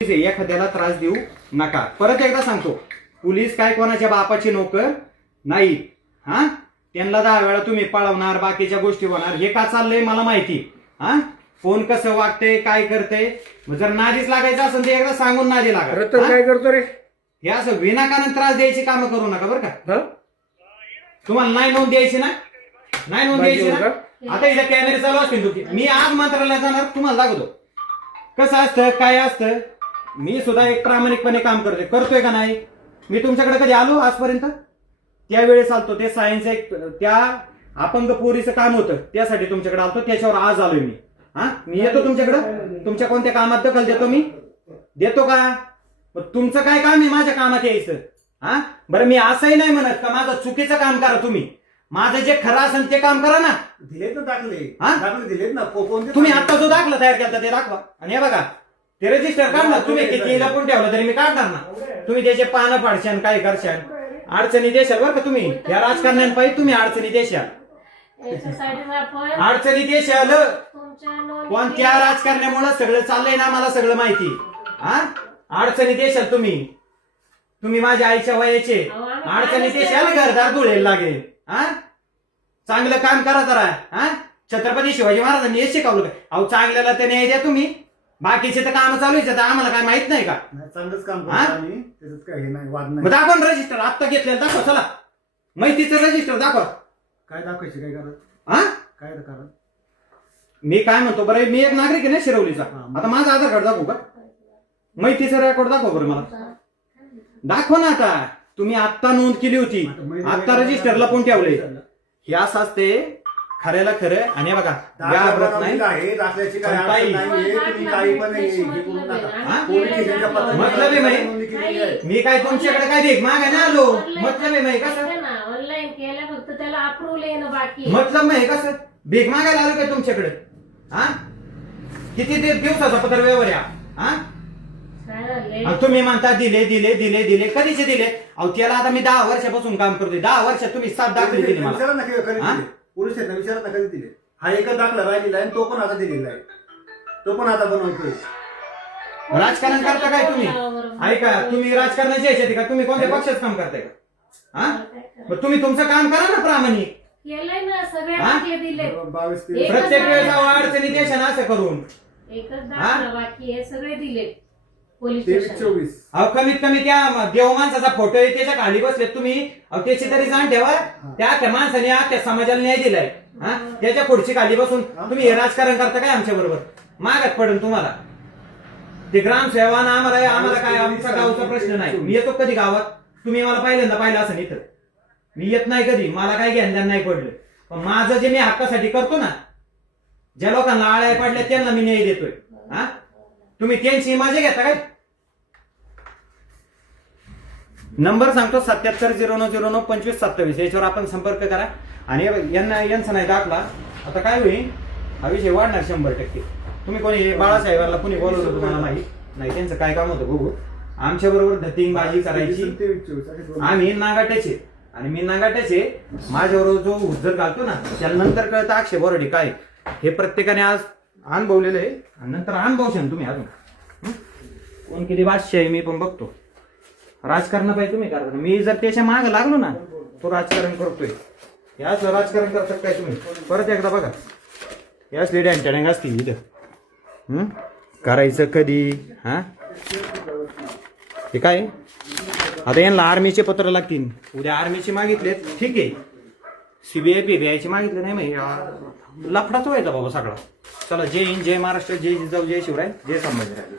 एखाद्याला त्रास देऊ नका. परत एकदा सांगतो पोलीस काय कोणाच्या बापाची नोकर नाही. हा? त्यांना दहा वेळा तुम्ही पळवणार बाकीच्या गोष्टी होणार हे का चाललंय मला माहिती. हा? कोण कसं वागते काय करते मग जर नादीच लागायचं असेल तर एकदा सांगून नादी लागा? काय करतो रे? हे असं विनाकारण त्रास द्यायची कामं करू नका बरं का? तुम्हाला नाही नोंद द्यायची ना? नाही नोंद द्यायची ना? आता इथे कॅमेरे चालू असतील मी आज मंत्रालयात जाणार तुम्हाला दाखवतो. कसं असतं काय असतं? मी सुद्धा एक प्रामाणिकपणे काम करतोय. करतोय का नाही? मी तुमच्याकडे कधी आलो आजपर्यंत? त्यावेळेस आलतो ते सायन्स एक त्या अपंग पोरीचं काम होतं. त्यासाठी तुमच्याकडे आलतो त्याच्यावर आज आलोय मी. हा? मी येतो तुमच्याकडं? तुमच्या कोणत्या कामात दखल देतो मी? देतो का? तुमचं काय काम आहे माझ्या कामात यायचं? हा? बरं मी असंही नाही म्हणत का माझं चुकीचं काम करा तुम्ही. माझं जे खरं असेल ते काम करा ना. दिलेत ना दाखले. हा? दाखले दिलेत ना कोणते तुम्ही? आता जो दाखला तयार केला ते दाखवा. आणि हे बघा. ते रजिस्टर काढणार तुम्ही किती लपून ठेवलं तरी मी काढणार ना. तुम्ही त्याचे पानं पाडशान काय करशान? अडचणी देशाल बरं का तुम्ही? या राजकारण्यांपायी तुम्ही अडचणी देशाल. अडचणी देशाल. नोंदी- कोणत्या राजकारण्यामुळे सगळं चाललंय ना मला सगळं माहिती? हा? अडचणी देशाल तुम्ही. तुम्ही माझ्या आईच्या वयाचे. अडचणी काय देशाल घरदार धुळेल लागेल. हा? चांगलं काम करा जरा. हा? छत्रपती शिवाजी महाराजांनी हे शिकवलं अहो चांगल्याला ते न्याय द्या तुम्ही. बाकीचे तर काम चालू आहे आम्हाला काय माहीत नाही का? नाही, चांगलंच काम हा? करतो आम्ही. त्याच्यात काही हे नाही वाद मग नाही दाखवा रजिस्टर आत्ता घेतलेलं दाखवा चला. माहितीचं रजिस्टर दाखवा. काय दाखवायचे काय करत हा? काय करत मी काय म्हणतो बरं मी एक नागरिक आहे ना शिरवलीचा. आता माझं आधार कार्ड दाखवू का? माहितीचं रेकॉर्ड दाखवा बरं मला. दाखवा ना आता. तुम्ही आत्ता नोंद केली होती. आत्ता रजिस्टरला पण ठेवले हे असं असते खऱ्याला खरं. आणि हे बघा घाबरत नाही. ताई- मतलब आहे. मी काय तुमच्याकडे काय देख मागाय ना आलो. मतलब आहे माहिती कसं? ऑनलाईन केलं फक्त त्याला अप्रुव्हल येणं बाकी. मतलब नाही कसं? भीक मागायला आलो काय तुमच्याकडे? हा? किती दि- दिवसाचा पत्र व्यवहार या हा? काय झालंय? आणि तुम्ही म्हणता दिले दिले दिले दिले. कधीचे दिले? अहो त्याला आता मी दहा वर्षापासून काम करतोय. दहा वर्षात तुम्ही सात दाखले दिले मला. हा? पोलीस स्टेशन विचारा ना कधी दिले हा एकच दाखला राहिलेला आहे आणि तो पण आता दिलेला आहे. तो पण आता बनवतोय. राजकारण करता काय तुम्ही? ऐका तुम्ही राजकारणाचे यायचे का? तुम्ही कोणत्या पक्षाचं काम करताय का? हा? मग तुम्ही तुमचं काम करा ना प्रामाणिक. केलंय ना सगळे हा? दाखले दिले. बावीस ते एकच प्रत्येक वेळेस दाखला. अडचणी देशानं असं करून. एकच दाखला बाकी आहे सगळे दिले. पोलीस तेवीस स्टेशन चोवीस. अहो कमीत कमी त्या देव माणसाचा फोटो आहे त्याच्याखाली बसले तुम्ही. अहो त्याची तरी जाण ठेवा. त्या त्या माणसाने आ- त्या समाजाला न्याय दिलाय. हा? त्याच्या पुढची खाली बसून तुम्ही हे राजकारण करता काय आमच्या बरोबर? मागत पडेल तुम्हाला. ते ग्रामसेवा ना आम्हाला आम्हाला काय आमचा गावचा प्रश्न नाही. मी येतो कधी गावात? तुम्ही मला पहिल्यांदा पाहिलं असं इथं मी येत नाही कधी. मला काय घेणं नाही पडलं. पण माझं जे मी हक्कासाठी करतो ना ज्या लोकांना आळ्या पडल्या त्यांना मी न्याय देतोय. तुम्ही त्यांची माझे घेता काय? नंबर सांगतो सत्याहत्तर झिरो नऊ झिरो नऊ पंचवीस सत्तावीस. याच्यावर आपण संपर्क करा. आणि यांना यांचा नाही दाखला. आता काय होईल? हा विषय वाढणार शंभर टक्के. तुम्ही कोणी बाळासाहेबांना कोणी बोलवलं तुम्हाला माहीत? नाही त्यांचं काय काम होतं बघू. आमच्या बरोबर धतिंगबाजी करायची. आम्ही नागाट्याचे. आणि मी नागाट्याचे माझ्याबरोबर जो हुज्जत घालतो ना त्यानंतर कळतं अक्षय बोरडे काय हे प्रत्येकाने आज अनुभवलेलं आहे. आणि नंतर अनुभवशान तुम्ही अजून. कोण किती बादशाह आहे मी पण बघतो. राजकारण पाहिजे तुम्ही करा मी जर त्याच्या माग लागलो ना तो राजकारण करतोय. हे असलं राजकारण करतात काय तुम्ही? परत एकदा बघा. हे असले डॅन्टॅडँग असतील इथं. करायचं कधी? हा? ते काय? आता यांना आर्मीचे पत्र लागतील. उद्या आर्मीचे मागितले ठीक आहे. सीबीआय पीबीआयची मागितलं नाही माहिती लफडाच व्हायचा बाबा सगळा. चला जय हिंद जय महाराष्ट्र जय जिजाऊ जय शिवराय जय संभाजीराजे.